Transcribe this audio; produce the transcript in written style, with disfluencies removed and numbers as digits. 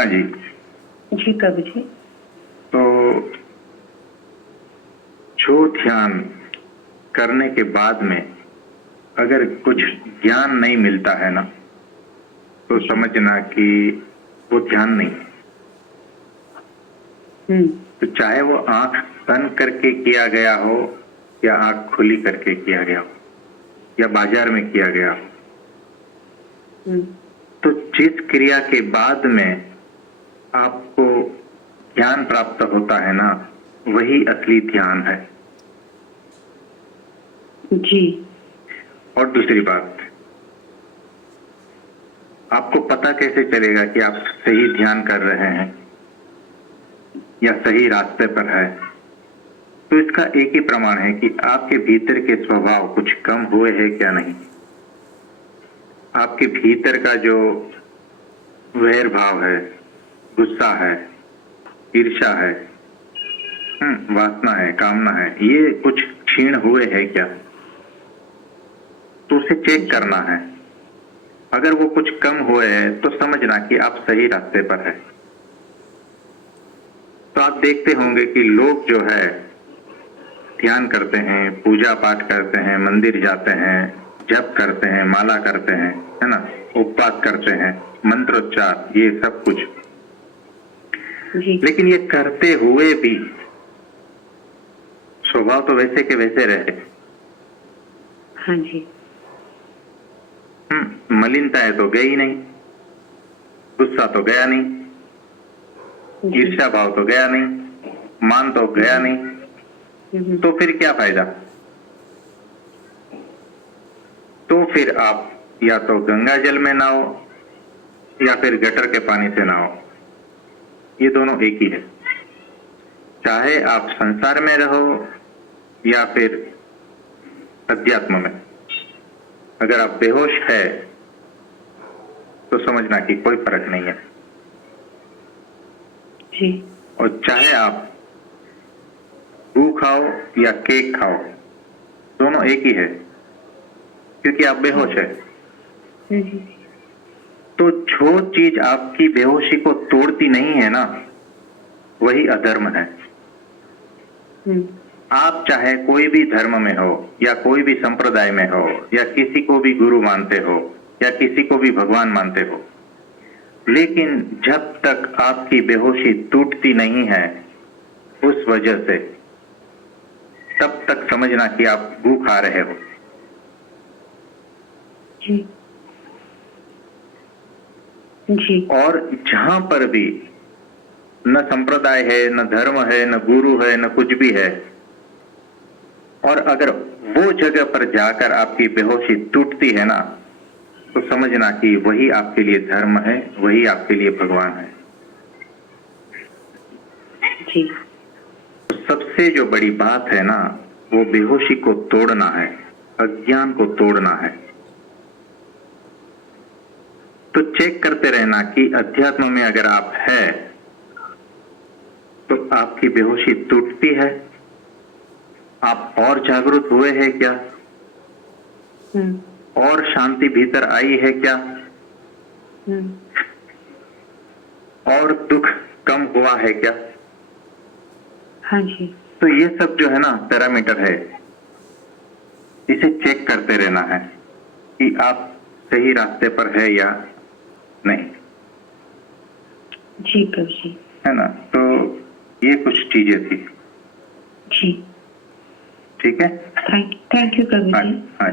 हाँ जी। जी प्रभु जी। तो जो ध्यान करने के बाद में अगर कुछ ज्ञान नहीं मिलता है ना, तो समझना कि वो ध्यान नहीं है। तो चाहे वो आंख बंद करके किया गया हो या आंख खुली करके किया गया हो या बाजार में किया गया हो, तो जिस क्रिया के बाद में आपको ज्ञान प्राप्त होता है ना, वही असली ध्यान है जी। और दूसरी बात, आपको पता कैसे चलेगा कि आप सही ध्यान कर रहे हैं या सही रास्ते पर है? तो इसका एक ही प्रमाण है कि आपके भीतर के स्वभाव कुछ कम हुए हैं क्या नहीं। आपके भीतर का जो वैर भाव है, गुस्सा है, ईर्ष्या है, वासना है, कामना है, ये कुछ क्षीण हुए हैं क्या? तो उसे चेक करना है। अगर वो कुछ कम हुए हैं तो समझना कि आप सही रास्ते पर है। तो आप देखते होंगे कि लोग जो है ध्यान करते हैं, पूजा पाठ करते हैं, मंदिर जाते हैं, जप करते हैं, माला करते हैं, है ना, उपवास करते हैं, मंत्रोच्चार, ये सब कुछ जी। लेकिन ये करते हुए भी स्वभाव तो वैसे के वैसे रहे। हाँ जी। मलिनता है तो गई नहीं, गुस्सा तो गया नहीं, ईर्ष्या भाव तो गया नहीं, मान तो गया नहीं, तो फिर क्या फायदा? तो फिर आप या तो गंगा जल में नहाओ या फिर गटर के पानी से नहाओ, ये दोनों एक ही है। चाहे आप संसार में रहो या फिर अध्यात्म में, अगर आप बेहोश है तो समझना कि कोई फर्क नहीं है। जी। और चाहे आप गू खाओ या केक खाओ, दोनों एक ही है, क्योंकि आप बेहोश है। तो जो चीज आपकी बेहोशी को तोड़ती नहीं है ना, वही अधर्म है। आप चाहे कोई भी धर्म में हो या कोई भी संप्रदाय में हो या किसी को भी गुरु मानते हो या किसी को भी भगवान मानते हो, लेकिन जब तक आपकी बेहोशी टूटती नहीं है उस वजह से, तब तक समझना कि आप गू खा रहे हो। जी। जी। और जहां पर भी न संप्रदाय है, न धर्म है, न गुरु है, न कुछ भी है, और अगर वो जगह पर जाकर आपकी बेहोशी टूटती है ना, तो समझना कि वही आपके लिए धर्म है, वही आपके लिए भगवान है। जी। सबसे जो बड़ी बात है ना, वो बेहोशी को तोड़ना है, अज्ञान को तोड़ना है। तो चेक करते रहना कि अध्यात्म में अगर आप है तो आपकी बेहोशी टूटती है, आप और जागरूक हुए हैं क्या, और शांति भीतर आई है क्या, और दुख कम हुआ है क्या? हाँ जी। तो ये सब जो है ना पैरामीटर है, इसे चेक करते रहना है कि आप सही रास्ते पर है या नहीं। जी प्रभु जी। है ना, तो ये कुछ चीजें थी। जी। ठीक है, थैंक यू प्रभु जी। हाँ।